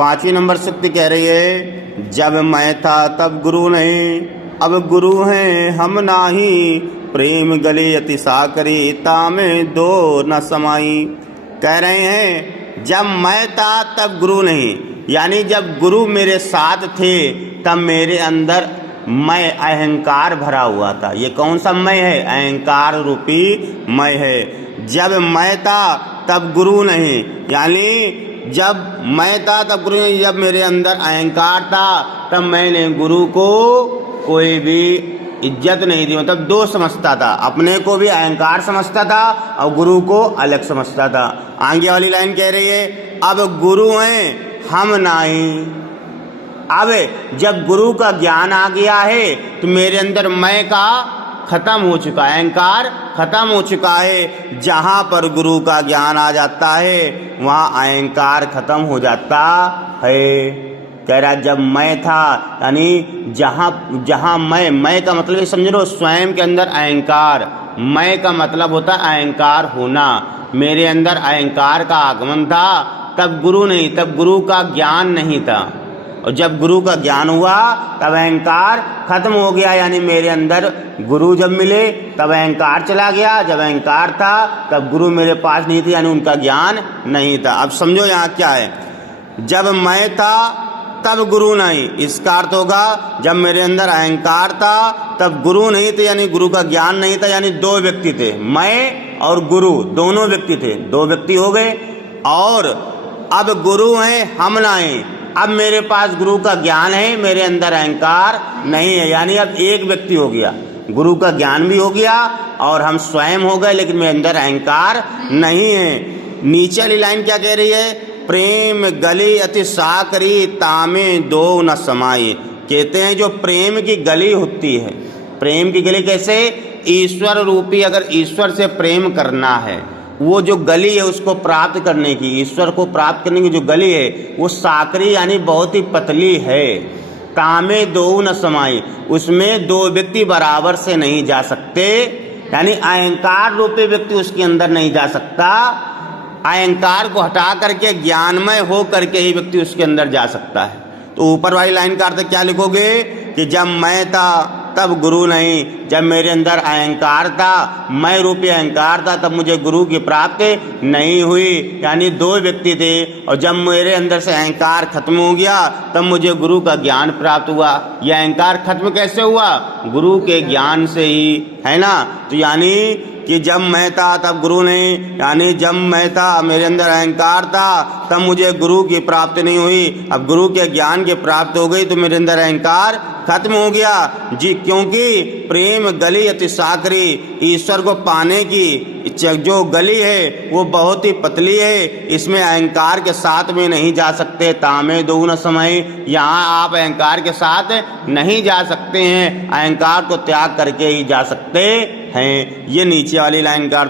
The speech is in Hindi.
5वीं नंबर सूक्ति कह रही है, जब मैं था तब गुरु नहीं, अब गुरु हैं हम नाही, प्रेम गले अति साकरी, तामे दो न समाई। कह रहे हैं जब मैं था तब गुरु नहीं, यानी जब गुरु मेरे साथ थे तब मेरे अंदर मैं अहंकार भरा हुआ था। ये कौन सा मैं है? अहंकार रूपी मैं है। जब मैं था तब गुरु नहीं, यानी जब मैं था तब गुरु नहीं, जब मेरे अंदर अहंकार था तब मैंने गुरु को कोई भी इज्जत नहीं दी, मतलब दो समझता था, अपने को भी अहंकार समझता था और गुरु को अलग समझता था। आगे वाली लाइन कह रही है, अब गुरु हैं हम नहीं। अब जब गुरु का ज्ञान आ गया है तो मेरे अंदर मैं का खत्म हो चुका है, अहंकार खत्म हो चुका है। जहाँ पर गुरु का ज्ञान आ जाता है वहाँ अहंकार खत्म हो जाता है। कह रहा जब मैं था, यानी जहाँ मैं का मतलब समझ लो स्वयं के अंदर अहंकार, मैं का मतलब होता है अहंकार होना। मेरे अंदर अहंकार का आगमन था तब गुरु नहीं, तब गुरु का ज्ञान नहीं था, और जब गुरु का ज्ञान हुआ तब अहंकार खत्म हो गया। यानी मेरे अंदर गुरु जब मिले तब अहंकार चला गया, जब अहंकार था तब गुरु मेरे पास नहीं थे, यानी उनका ज्ञान नहीं था। अब समझो यहाँ क्या है, जब मैं था तब गुरु नहीं, इसका अर्थ होगा जब मेरे अंदर अहंकार था तब गुरु नहीं थे, यानी गुरु का ज्ञान नहीं था, यानी दो व्यक्ति थे, मैं और गुरु दोनों व्यक्ति थे, दो व्यक्ति हो गए। और अब गुरु हैं हम नहीं, अब मेरे पास गुरु का ज्ञान है, मेरे अंदर अहंकार नहीं है, यानी अब एक व्यक्ति हो गया, गुरु का ज्ञान भी हो गया और हम स्वयं हो गए, लेकिन मेरे अंदर अहंकार नहीं है। नीचे वाली लाइन क्या कह रही है, प्रेम गली अति साकरी, तामे दो न समाई। कहते हैं जो प्रेम की गली होती है, प्रेम की गली कैसे, ईश्वर रूपी, अगर ईश्वर से प्रेम करना है, वो जो गली है उसको प्राप्त करने की, ईश्वर को प्राप्त करने की जो गली है वो साकरी यानी बहुत ही पतली है। तामे दो न समाई, उसमें दो व्यक्ति बराबर से नहीं जा सकते, यानी अहंकार रूपी व्यक्ति उसके अंदर नहीं जा सकता। अहंकार को हटा करके ज्ञानमय हो करके ही व्यक्ति उसके अंदर जा सकता है। तो ऊपर वाली लाइन का अर्थ क्या लिखोगे कि जब मैं था तब गुरु नहीं, जब मेरे अंदर अहंकार था, मैं रूपी अहंकार था, तब मुझे गुरु की प्राप्ति नहीं हुई, यानी दो व्यक्ति थे। और जब मेरे अंदर से अहंकार खत्म हो गया तब मुझे गुरु का ज्ञान प्राप्त हुआ। यह अहंकार खत्म कैसे हुआ, गुरु के ज्ञान से ही, है ना। तो यानी कि जब मैं था तब गुरु नहीं, यानी जब मैं था मेरे अंदर अहंकार था तब मुझे गुरु की प्राप्ति नहीं हुई, अब गुरु के ज्ञान की प्राप्ति हो गई तो मेरे अंदर अहंकार खत्म हो गया जी। क्योंकि प्रेम गली अति साकरी, ईश्वर को पाने की जो गली है वो बहुत ही पतली है, इसमें अहंकार के साथ में नहीं जा सकते। तामे दो न समय, यहाँ आप अहंकार के साथ नहीं जा सकते हैं, अहंकार को त्याग करके ही जा सकते हैं। ये नीचे वाली लाइन का अर्थ